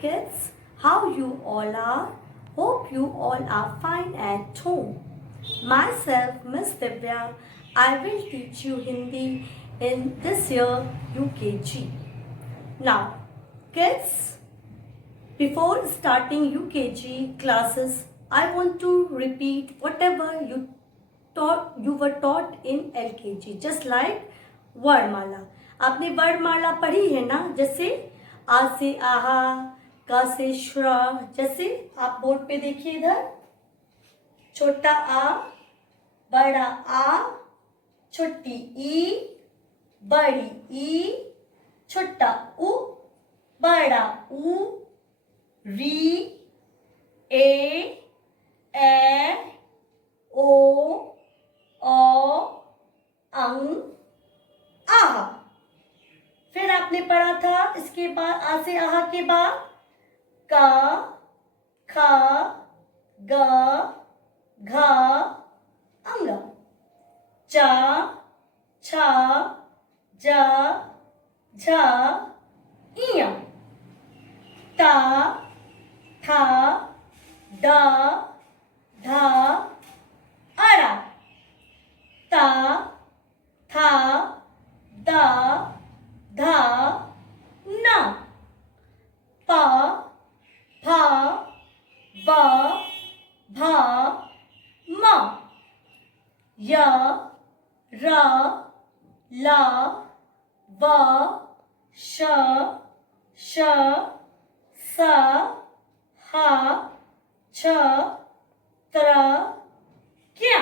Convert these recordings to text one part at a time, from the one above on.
kids, how you all are? Hope you all are fine at home. Myself, Miss Divya, I will teach you Hindi in this year UKG. Now, kids, before starting UKG classes, I want to repeat whatever you were taught in LKG, just like वर्णमाला. आपने वर्णमाला पढ़ी है ना, जैसे आ से आहा, का से श्रा, जैसे आप बोर्ड पे देखिए इधर, छोटा आ, बड़ा आ, छोटी ई, बड़ी ई, छोटा उ, बड़ा उ, री, ए ओ, अंग, आहा. फिर आपने पढ़ा था इसके बाद आ से आहा के बाद का, खा, गा, घा, अंग, चा, छा, जा, झा, इया, ता, था, दा, धा, अड़ा, ता, था, दा, धा, ना, पा, फा, वा, भा, मा, या, रा, ला, वा, शा, श, सा, हा, छ, त्रा, क्या.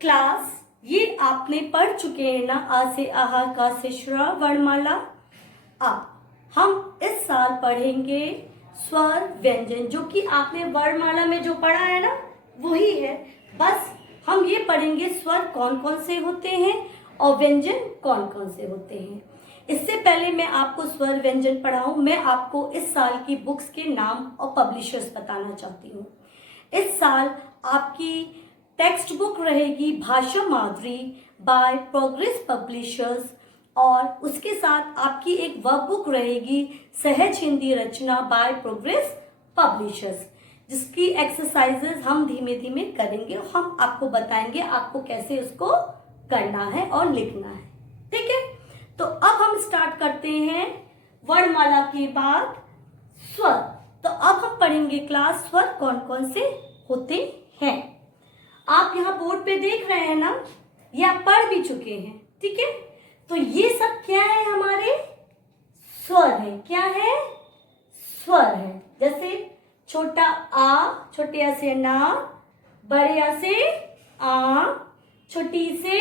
क्लास ये आपने पढ़ चुके हैं ना, आ से आहा, का से श्रा, वर्णमाला. अब हम इस साल पढ़ेंगे स्वर व्यंजन, जो कि आपने वर्णमाला में जो पढ़ा है ना वही है, बस हम ये पढ़ेंगे स्वर कौन कौन से होते हैं और व्यंजन कौन कौन से होते हैं. इससे पहले मैं आपको स्वर व्यंजन पढ़ाऊं, मैं आपको इस साल की बुक्स के नाम और पब्लिशर्स बताना चाहती हूँ. इस साल आपकी टेक्स्ट बुक रहेगी भाषा माधुरी बाय प्रोग्रेस पब्लिशर्स, और उसके साथ आपकी एक वर्क बुक रहेगी सहज हिंदी रचना बाय प्रोग्रेस पब्लिशर्स, जिसकी एक्सरसाइजेस हम धीमे धीमे करेंगे और हम आपको बताएंगे आपको कैसे उसको करना है और लिखना है. ठीक है, तो अब हम स्टार्ट करते हैं वर्णमाला के बाद स्वर. तो अब हम पढ़ेंगे क्लास स्वर कौन कौन से होते हैं. आप यहाँ बोर्ड पे देख रहे हैं ना, ये आप पढ़ भी चुके हैं. ठीक है, तो ये सब क्या है, हमारे स्वर है. क्या है, स्वर है. जैसे छोटा आ, छोटे आ से ना, बड़े आ से आ, छोटी से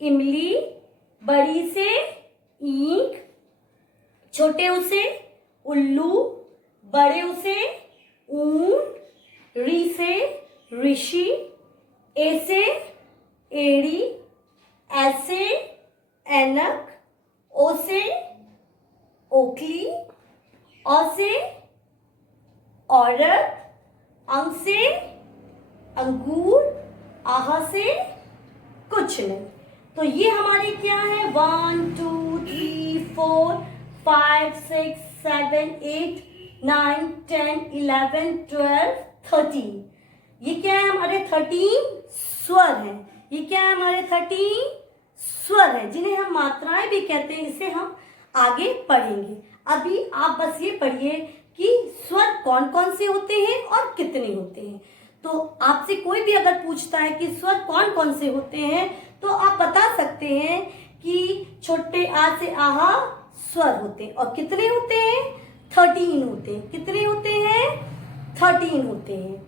इमली, बड़ी से ईंख, छोटे उ से उल्लू, बड़े उ से ऊंट, री से ऋषि, ए से एड़ी, ऐसे ऐनक, ओ से ओखली, औ से औरत, अंग से अंगूर, आहा से कुछ नहीं. तो ये हमारे क्या है, 1 2 3 4 5 6 7 8 9 10 11 12 13. ये क्या है, हमारे 13 स्वर हैं. ये क्या है, हमारे 13 स्वर हैं, जिन्हें हम मात्राएं भी कहते हैं. इसे हम आगे पढ़ेंगे. अभी आप बस ये पढ़िए कि स्वर कौन कौन से होते हैं और कितने होते हैं. तो आपसे कोई भी अगर पूछता है कि स्वर कौन कौन से होते हैं, तो आप बता सकते हैं कि छोटे आ से आहा स्वर होते हैं. और कितने होते हैं, 13 होते हैं. कितने होते हैं, 13 होते हैं.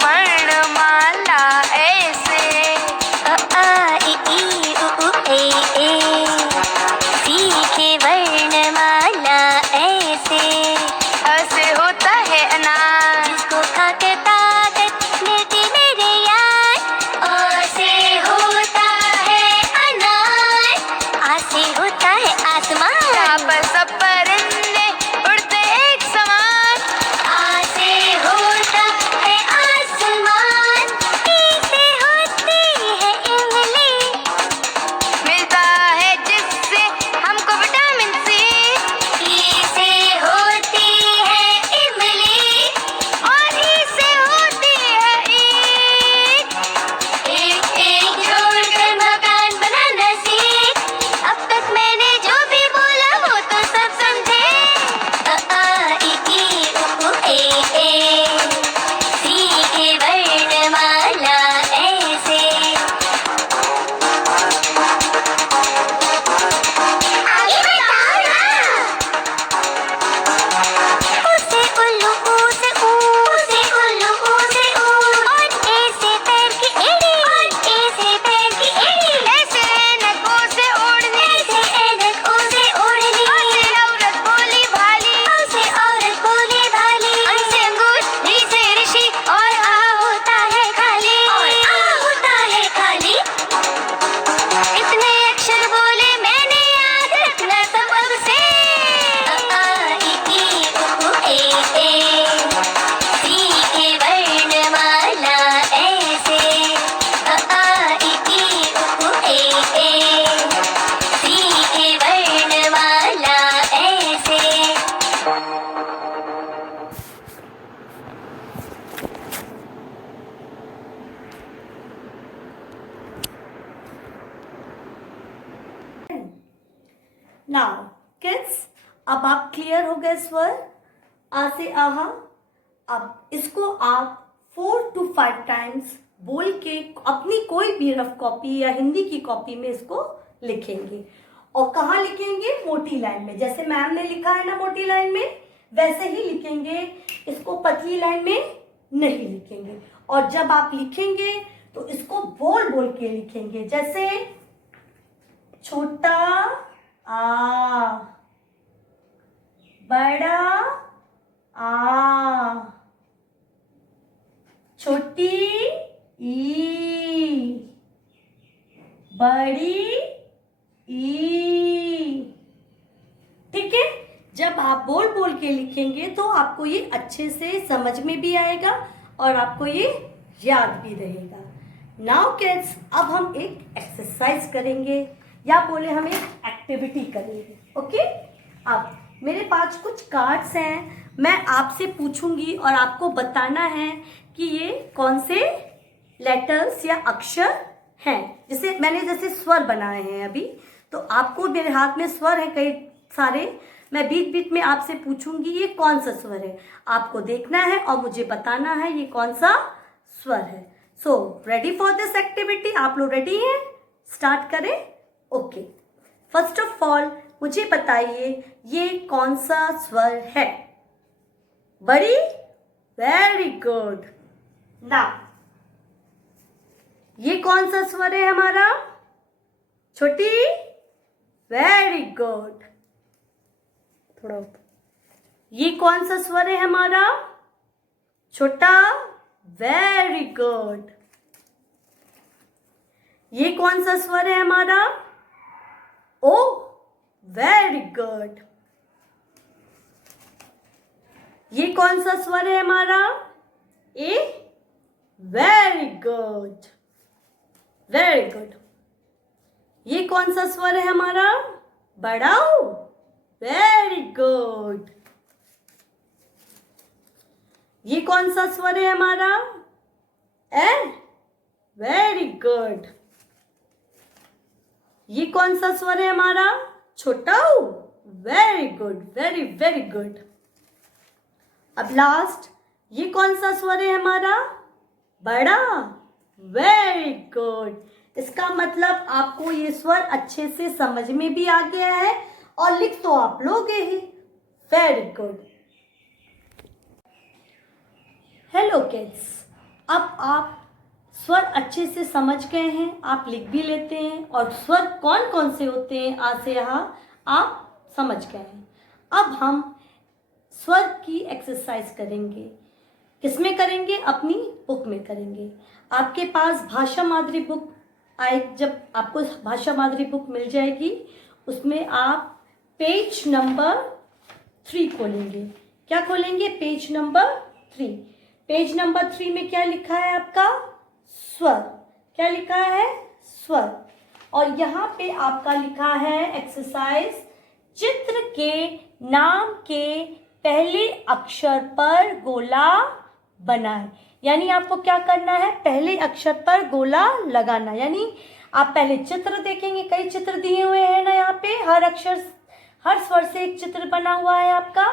वर्णमाला ऐसे आ, ई, नाउ किड्स, अब आप क्लियर हो गए स्वर आ से आहा। अब इसको आप 4 to 5 टाइम्स बोल के अपनी कोई भी रफ कॉपी या हिंदी की कॉपी में इसको लिखेंगे। और कहाँ लिखेंगे? मोटी लाइन में। जैसे मैम ने लिखा है ना मोटी लाइन में, वैसे ही लिखेंगे। इसको पतली लाइन में नहीं लिखेंगे। और जब आप लिखेंगे तो इसको बोल बोल के लिखेंगे। जैसे छोटा आ, बड़ा आ, छोटी ई, बड़ी ई। ठीक है, जब आप बोल बोल के लिखेंगे तो आपको ये अच्छे से समझ में भी आएगा और आपको ये याद भी रहेगा। नाउ किड्स, अब हम एक एक्सरसाइज करेंगे या बोले हम एक एक्टिविटी करेंगे। ओके, अब मेरे पास कुछ कार्ड्स हैं, मैं आपसे पूछूंगी और आपको बताना है कि ये कौन से लेटर्स या अक्षर हैं। जैसे स्वर बनाए हैं अभी, तो आपको मेरे हाथ में स्वर है कई सारे। मैं बीच बीच में आपसे पूछूंगी ये कौन सा स्वर है, आपको देखना है और मुझे बताना है ये कौन सा स्वर है। So ready for this activity? आप लोग रेडी हैं? स्टार्ट करें। ओके, फर्स्ट ऑफ ऑल मुझे बताइए ये कौन सा स्वर है? बड़ी? Very good. नाउ ये कौन सा स्वर है हमारा? छोटी? Very good. थोड़ा ये कौन सा स्वर है हमारा? छोटा? Very good. ये कौन सा स्वर है हमारा? ओ, वेरी गुड। ये कौन सा स्वर है हमारा? ए, वेरी गुड, वेरी गुड। ये कौन सा स्वर है हमारा? बड़ा? Very good. ये कौन सा स्वर है हमारा? ए, वेरी गुड। ये कौन सा स्वर है हमारा? छोटा? Very good, very very good. अब लास्ट, ये कौन सा स्वर है हमारा? बड़ा? Very good. इसका मतलब आपको ये स्वर अच्छे से समझ में भी आ गया है और लिख तो आप लोगे ही। Very good. हेलो किड्स, अब आप स्वर अच्छे से समझ गए हैं, आप लिख भी लेते हैं और स्वर कौन कौन से होते हैं आ से यहाँ आप समझ गए हैं। अब हम स्वर की एक्सरसाइज करेंगे। किसमें करेंगे? अपनी बुक में करेंगे। आपके पास भाषा माधुरी बुक आए, जब आपको भाषा माधुरी बुक मिल जाएगी उसमें आप पेज नंबर 3 खोलेंगे। क्या खोलेंगे? Page number 3। पेज नंबर 3 में क्या लिखा है आपका? स्वर। क्या लिखा है? स्वर। और यहाँ पे आपका लिखा है एक्सरसाइज, चित्र के नाम के पहले अक्षर पर गोला बनाएं। यानी आपको क्या करना है? पहले अक्षर पर गोला लगाना। यानी आप पहले चित्र देखेंगे, कई चित्र दिए हुए हैं ना यहाँ पे, हर स्वर से एक चित्र बना हुआ है आपका,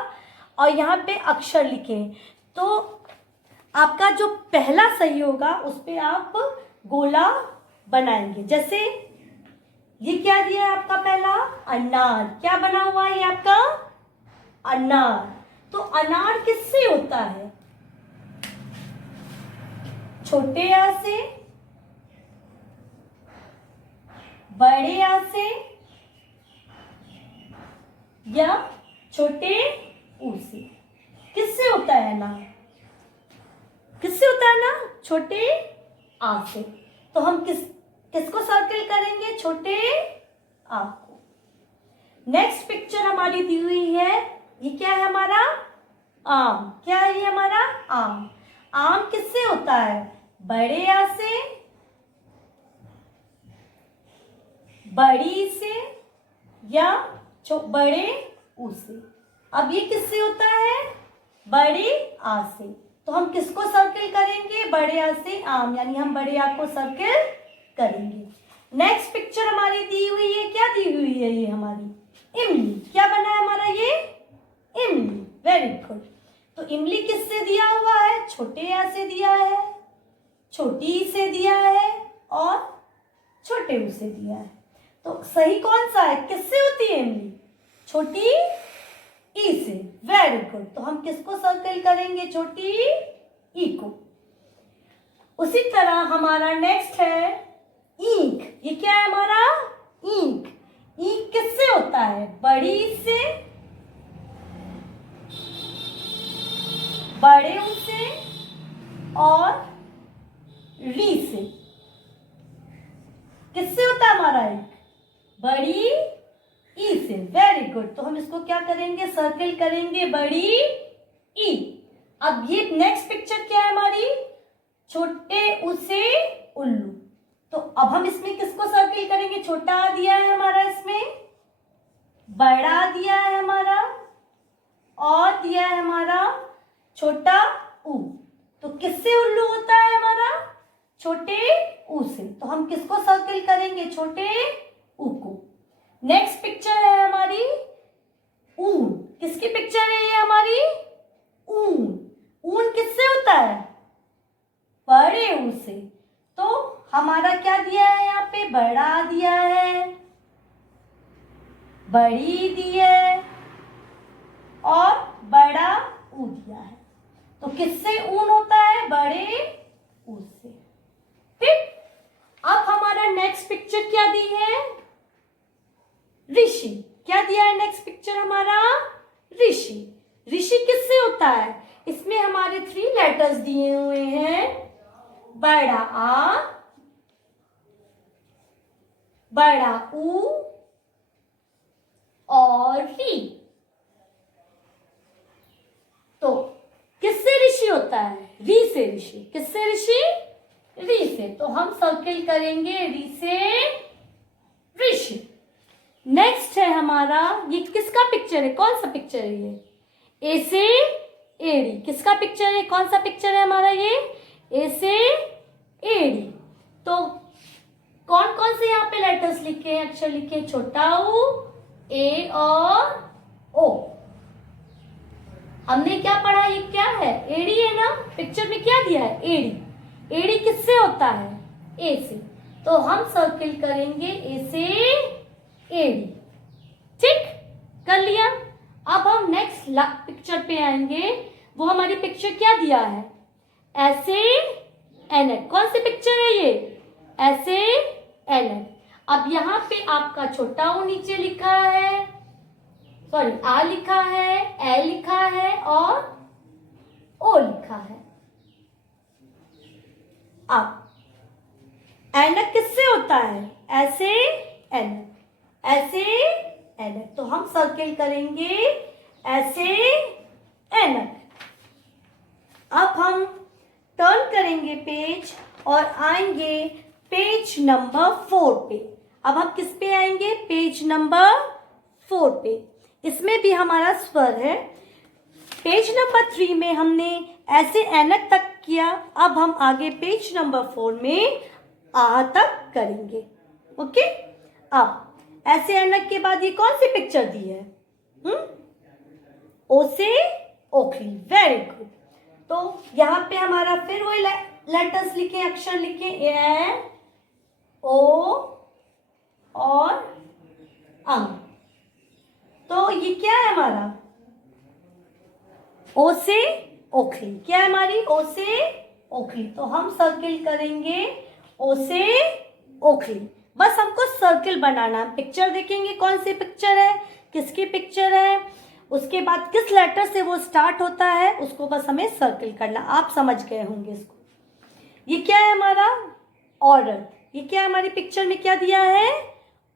और यहाँ पे अक्षर लिखें। तो आपका जो पहला सही होगा उस पे आप गोला बनाएंगे। जैसे ये क्या दिया है आपका पहला? अनार। क्या बना हुआ है ये आपका? अनार। तो अनार किससे होता है? छोटे आ से, बड़े आ से, या छोटे ऊ से? किससे होता है अनार? किससे होता है ना? छोटे आ से। तो हम किसको सर्कल करेंगे? छोटे आ को। नेक्स्ट पिक्चर हमारी दी हुई है, ये क्या है हमारा? आम। क्या है ये हमारा? आम। आम किससे होता है? बड़े आ से, बड़ी से, या बड़े ऊ से। अब ये किससे होता है? बड़े आ से। तो हम किसको सर्कल करेंगे? बड़े आ से आम, यानी हम बड़े आ को सर्कल करेंगे। नेक्स्ट पिक्चर हमारी दी हुई है, क्या दी हुई है ये हमारी? इमली। क्या बना है हमारा ये? इमली। Very good. तो इमली किससे दिया हुआ है? छोटे आ से दिया है, छोटी ई से दिया है और छोटे ऊ से दिया है। तो सही कौन सा है? किससे होती है इमली? छोटी ई से। Very good. तो हम किसको सर्कल करेंगे? छोटी ई को। उसी तरह हमारा नेक्स्ट है ईंक। ये क्या है हमारा? ईंक। ईंक किससे होता है? बड़ी ई से, बड़े ऊ से और री से। किससे होता है हमारा ईंक? बड़ी ई से। Very good. तो हम इसको क्या करेंगे? सर्कल करेंगे बड़ी ई। अब ये नेक्स्ट पिक्चर क्या है हमारी? छोटे ऊ से उल्लू। तो अब हम इसमें किसको सर्कल करेंगे? छोटा आ दिया है हमारा, इसमें बड़ा दिया है हमारा और दिया है हमारा छोटा ऊ। तो किससे उल्लू होता है हमारा? छोटे ऊ से। तो हम किसको सर्कल करेंगे? छोटे ऊ को। नेक्स्ट पिक्चर है हमारी ऊन। किसकी पिक्चर है ये हमारी? ऊन। ऊन किससे होता है? बड़े ऊ से। तो हमारा क्या दिया है यहाँ पे? बड़ा दिया है, बड़ी दी है और बड़ा ऊ दिया है। तो किससे ऊन होता है? बड़े ऊ से। ठीक। अब हमारा नेक्स्ट पिक्चर क्या दी है? ऋषि। क्या दिया है नेक्स्ट पिक्चर हमारा? ऋषि। ऋषि किससे होता है? इसमें हमारे 3 लेटर्स दिए हुए हैं, बड़ा आ, बड़ा ऊ और री। तो किससे ऋषि होता है? री से ऋषि। किससे ऋषि? री से। तो हम सर्कल करेंगे री से ऋषि। नेक्स्ट है हमारा, ये किसका पिक्चर है? कौन सा पिक्चर है ये? ए से एड़ी। किसका पिक्चर है? कौन सा पिक्चर है हमारा ये? ए से एड़ी। तो कौन कौन से यहाँ पे लेटर्स लिखे हैं, अक्षर लिखे हैं? छोटा ऊ, ए और ओ। हमने क्या पढ़ा? ये क्या है? एड़ी है ना? पिक्चर में क्या दिया है? एड़ी। एड़ी किससे होता है? ए से। तो हम सर्कल करेंगे ए से एड़ी। ठीक, कर लिया। अब हम नेक्स्ट पिक्चर पे आएंगे। वो हमारी पिक्चर क्या दिया है? ऐसे एनक। कौन सी पिक्चर है ये? ऐसे एनक। अब यहाँ पे आपका छोटा ऊ नीचे लिखा है, सॉरी आ लिखा है, ए लिखा है और ओ लिखा है। अब एनक किससे होता है? ऐसे एनक। ऐसे एनक। तो हम सर्कल करेंगे ऐसे एनक। अब हम टर्न करेंगे पेज और आएंगे पेज नंबर 4 पे। अब हम किस पे आएंगे? पेज नंबर 4 पे। इसमें भी हमारा स्वर है। पेज नंबर 3 में हमने ऐसे एनक तक किया। अब हम आगे पेज नंबर 4 में आ तक करेंगे। ओके। अब ऐसे एनक के बाद ये कौन सी पिक्चर दी है? ओ से ओखली। Very good. तो यहाँ पे हमारा फिर वही लेटर्स लिखे, अक्षर लिखे, ए, ओ और अंग। तो ये क्या है हमारा? ओ से ओखली। क्या है हमारी? ओ से ओखली। तो हम सर्कल करेंगे ओ से ओखली। बस हमको सर्कल बनाना। पिक्चर देखेंगे कौन सी पिक्चर है, किसकी पिक्चर है, उसके बाद किस लेटर से वो स्टार्ट होता है, उसको बस हमें सर्कल करना। आप समझ गए होंगे इसको। ये क्या है हमारा? औरत। ये क्या है हमारी पिक्चर में? क्या दिया है?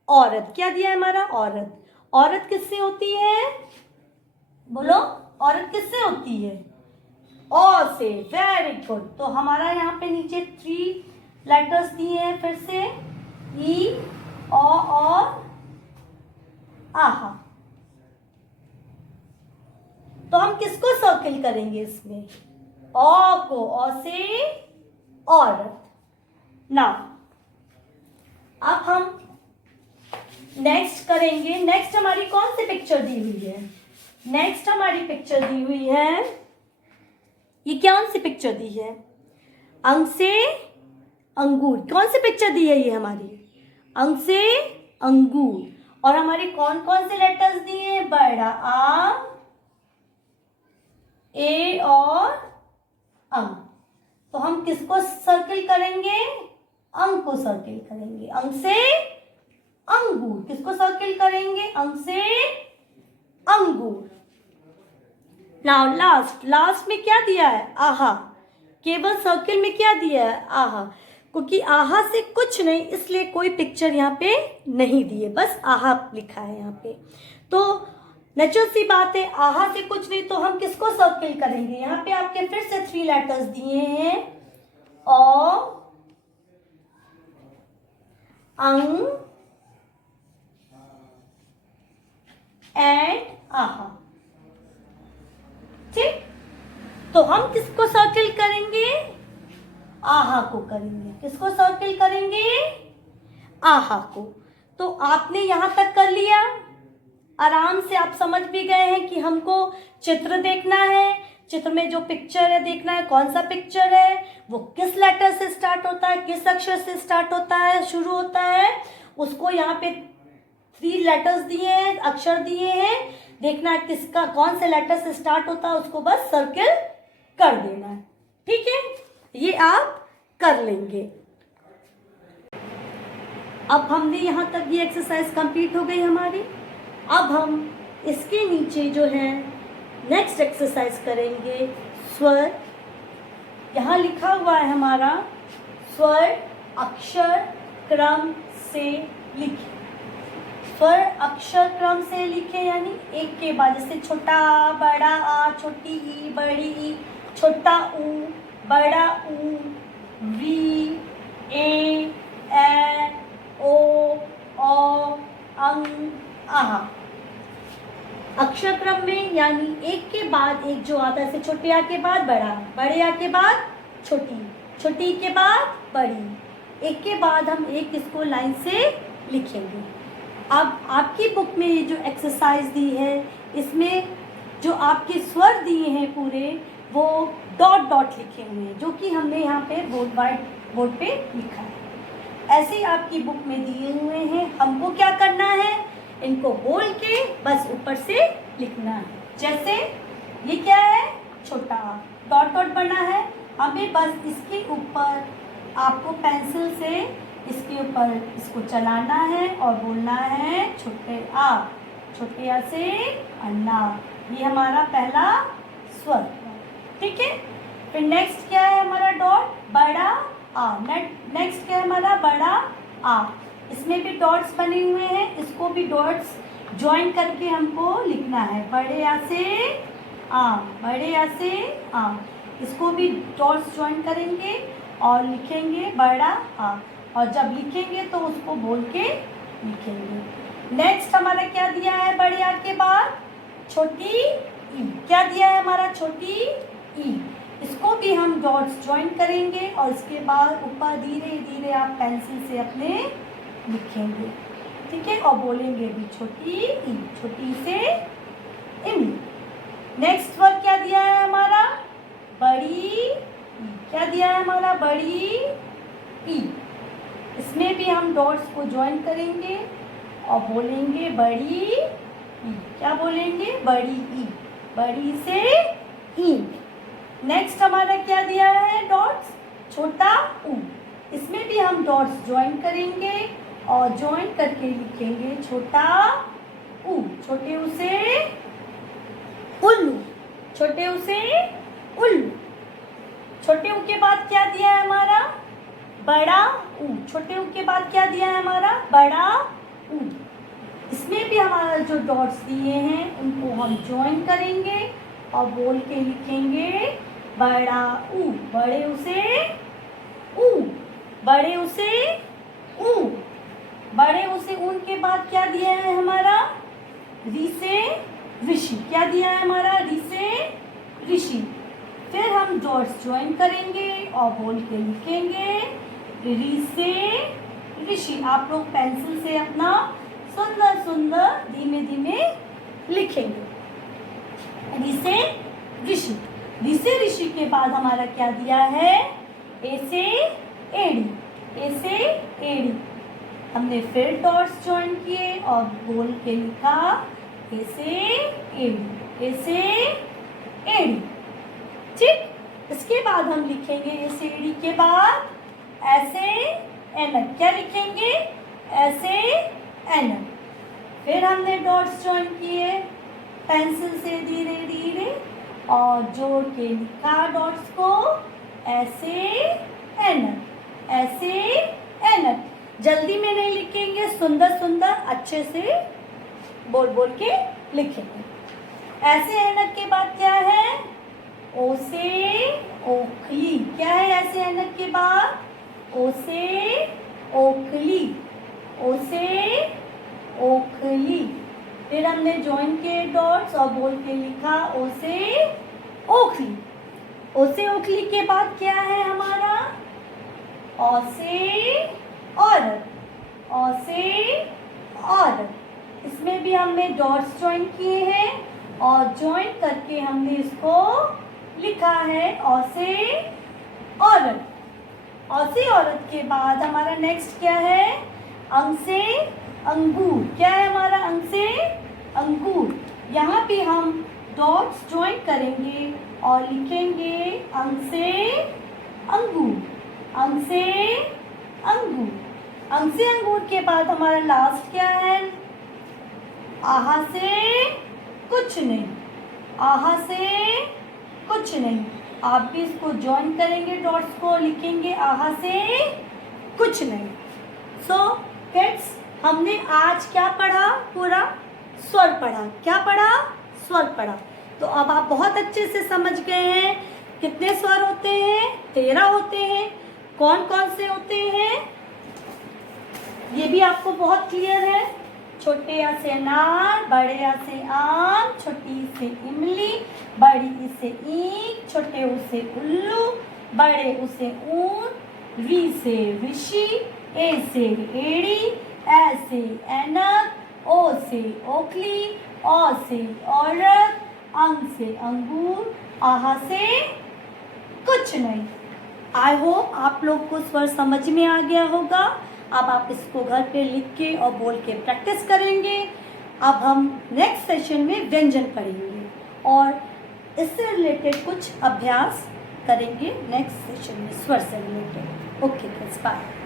औरत। क्या दिया है हमारा? औरत। औरत किससे होती है? बोलो, औरत किससे होती है? ओ से। Very good. तो हमारा यहाँ पे नीचे 3 लेटर्स दिए हैं फिर से, ई, ओ और आहा। तो हम किसको सर्कल करेंगे इसमें? ओ को। ओ से औरत। नाउ अब हम नेक्स्ट करेंगे। नेक्स्ट हमारी कौन सी पिक्चर दी हुई है? नेक्स्ट हमारी पिक्चर दी हुई है, ये कौन सी पिक्चर दी है? अंक से अंगूर। कौन सी पिक्चर दी है ये हमारी? अंक से अंगूर। और हमारे कौन कौन से लेटर्स दिए हैं? बड़ा आ, ए और अंक। तो हम किसको सर्किल करेंगे? अंक को सर्किल करेंगे। अंक से अंगूर। किसको सर्किल करेंगे? अंक से अंगूर। नाउ लास्ट में क्या दिया है? आहा। केवल सर्किल में क्या दिया है? आहा। क्योंकि आहा से कुछ नहीं, इसलिए कोई पिक्चर यहाँ पे नहीं दी है, बस आहा लिखा है यहाँ पे। तो नेचुरल सी बात है, आहा से कुछ नहीं, तो हम किसको सर्किल करेंगे? यहाँ पे आपके फिर से 3 लेटर्स दिए हैं, औ, अंग एंड आहा। ठीक, तो हम किसको सर्किल करेंगे? आहा को करेंगे। किसको सर्किल करेंगे? आहा को। तो आपने यहां तक कर लिया, आराम से आप समझ भी गए हैं कि हमको चित्र देखना है, चित्र में जो पिक्चर है देखना है, कौन सा पिक्चर है, वो किस लेटर से स्टार्ट होता है, किस अक्षर से स्टार्ट होता है, शुरू होता है, उसको यहाँ पे 3 लेटर्स दिए हैं, अक्षर दिए हैं, देखना है किसका कौन से लेटर से स्टार्ट होता है, उसको बस सर्किल कर देना है। ठीक है, ये आप कर लेंगे। अब हमने यहां तक ये एक्सरसाइज कंप्लीट हो गई हमारी। अब हम इसके नीचे जो है नेक्स्ट एक्सरसाइज करेंगे, स्वर। यहाँ लिखा हुआ है हमारा, स्वर अक्षर क्रम से लिखें। स्वर अक्षर क्रम से लिखें, यानी एक के बाद, जैसे छोटा बड़ा आ, छोटी ई, बड़ी ई, छोटा ऊ, बड़ा ऊ, वी, ए, ओ, अंग, आहा। अक्षर क्रम में, यानी एक के बाद एक जो आता है, जैसे छोटे आ के बाद बड़ा, बड़े आ के बाद छोटी, छोटी के बाद बड़ी, एक के बाद हम एक इसको लाइन से लिखेंगे। अब आपकी बुक में ये जो एक्सरसाइज दी है, इसमें जो आपके स्वर दिए हैं पूरे, वो डॉट डॉट लिखे हुए हैं, जो कि हमने यहाँ पे व्हाइट बोर्ड पे लिखा है। ऐसे ही आपकी बुक में दिए हुए हैं। हमको क्या करना है? इनको बोल के बस ऊपर से लिखना है। जैसे ये क्या है? छोटा डॉट डॉट बना है, हमें बस इसके ऊपर आपको पेंसिल से इसके ऊपर इसको चलाना है और बोलना है छोटे आ, छोटे आ से अन्ना। ये हमारा पहला स्वर। ठीक है, फिर नेक्स्ट क्या है हमारा? डॉट, बड़ा आ। नेक्स्ट क्या है हमारा? बड़ा आ। इसमें भी डॉट्स बने हुए हैं, इसको भी डॉट्स ज्वाइन करके हमको लिखना है। बड़े आ से आ, बड़े आ से आ, इसको भी डॉट्स ज्वाइन करेंगे और लिखेंगे बड़ा आ। और जब लिखेंगे तो उसको बोल के लिखेंगे। नेक्स्ट हमारा क्या दिया है? बड़े आ के बाद छोटी ई। क्या दिया है हमारा? छोटी ई। इसको भी हम डॉट्स ज्वाइन करेंगे और इसके बाद ऊपर धीरे धीरे आप पेंसिल से अपने लिखेंगे। ठीक है, और बोलेंगे भी छोटी ई, छोटी से इम। नेक्स्ट वर्ड क्या दिया है हमारा? बड़ी ई। क्या दिया है हमारा? बड़ी ई। इसमें भी हम डॉट्स को ज्वाइन करेंगे और बोलेंगे बड़ी ई। क्या बोलेंगे? बड़ी ई, बड़ी से ई। नेक्स्ट हमारा क्या दिया है? डॉट्स, छोटा ऊ। इसमें भी हम डॉट्स ज्वाइन करेंगे और ज्वाइन करके लिखेंगे छोटा ऊ। छोटे ऊ से उल्लू, छोटे ऊ से उल्लू। छोटे ऊ के बाद क्या दिया है हमारा? बड़ा ऊ। छोटे ऊ के बाद क्या दिया है हमारा? बड़ा ऊ। इसमें भी हमारा जो डॉट्स दिए हैं उनको हम ज्वाइन करेंगे और बोल के लिखेंगे बड़ा ऊ। बड़े ऊ से ऊ, बड़े ऊ से ऊ। बड़े ऊ से ऊन के बाद क्या दिया है हमारा? री से ऋषि। क्या दिया है हमारा? री से ऋषि। फिर हम डॉट्स ज्वाइन करेंगे और बोल के लिखेंगे री से ऋषि। आप लोग पेंसिल से अपना सुंदर सुंदर धीमे धीमे लिखेंगे। ऋषि ऋषि, ऋषि ऋषि के बाद हमारा क्या दिया है, ए से एड़ी, ए से एड़ी। हमने फिर डॉट्स ज्वाइन किए और बोल के लिखा ए से एड़ी, ए से एड़ी। ठीक, इसके बाद हम लिखेंगे ए से एड़ी के बाद ऐसे एनक। क्या लिखेंगे, ऐसे एनक। फिर हमने डॉट्स ज्वाइन किए पेंसिल से धीरे धीरे और जोड़ के लिखा डॉट्स को, ऐसे एनक, ऐसे एनक। जल्दी में नहीं लिखेंगे, सुंदर सुंदर अच्छे से बोल बोल के लिखेंगे। ऐसे ऐनक के बाद क्या है, ओ से ओखली। क्या है ऐसे ऐनक के बाद, ओ से ओखली, ओ से ओखली। फिर हमने ज्वाइन किए डॉट्स और बोल के लिखा ओ से ओखली। ओ से ओखली के बाद क्या है हमारा, औ से औरत, औ से औरत। इसमें भी हमने डॉट्स ज्वाइन किए हैं और ज्वाइन करके हमने इसको लिखा है औ से औरत। औ से औरत के बाद हमारा नेक्स्ट क्या है, अंग से अंगूर। क्या है हमारा, अंग से अंगूर। यहाँ पे हम डॉट्स ज्वाइन करेंगे और लिखेंगे अंग से अंगूर, अंग से अंगूर। अंग से अंगूर के बाद हमारा लास्ट क्या है, आहा से कुछ नहीं, आहा से कुछ नहीं। आप भी इसको ज्वाइन करेंगे डॉट्स को, लिखेंगे आहा से कुछ नहीं। सो किड्स, हमने आज क्या पढ़ा, पूरा स्वर पढ़ा। क्या पढ़ा, स्वर पढ़ा। तो अब आप बहुत अच्छे से समझ गए हैं कितने स्वर होते हैं, 13 होते हैं। कौन कौन से होते हैं ये भी आपको बहुत क्लियर है। छोटे आ से अनार, बड़े आ से आम, छोटी ई से इमली, बड़ी ई से ईंट, छोटे ऊ से उल्लू, बड़े ऊ से ऊन, वी से ऋषि, ए से एड़ी, ए से ऐनक, ओ से ओखली, औ से औरत, अंग से अंगूर, आहा से कुछ नहीं। आई होप आप लोग को स्वर समझ में आ गया होगा। अब आप इसको घर पे लिख के और बोल के प्रैक्टिस करेंगे। अब हम नेक्स्ट सेशन में व्यंजन पढ़ेंगे और इससे रिलेटेड कुछ अभ्यास करेंगे नेक्स्ट सेशन में, स्वर से रिलेटेड। Okay, bye.